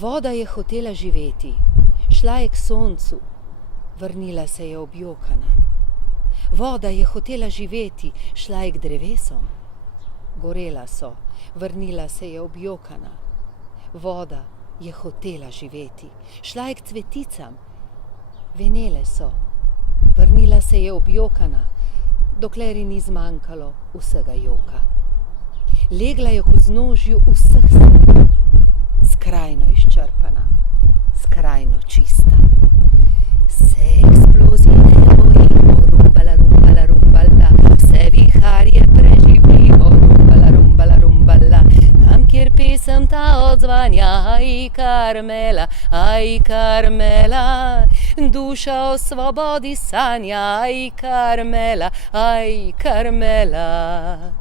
Voda je hotela živeti, šla je k soncu, vrnila se je objokana. Voda je hotela živeti, šla je k drevesom. Gorela so, vrnila se je objokana. Voda je hotela živeti, šla je k cveticam. Venele so, vrnila se je objokana, dokler ji ni zmanjkalo vsega joka. Legla je k vznožju vseh stvari, skrajno izčrpana, skrajno čista. Se eksplozije ne bojimo, rumbala, rumbala, rumbala, vse viharje preživimo, rumbala, rumbala, rumbala. Tam, kjer pesem ta odzvanja, aj Karmela, duša o svobodi sanja, aj Karmela.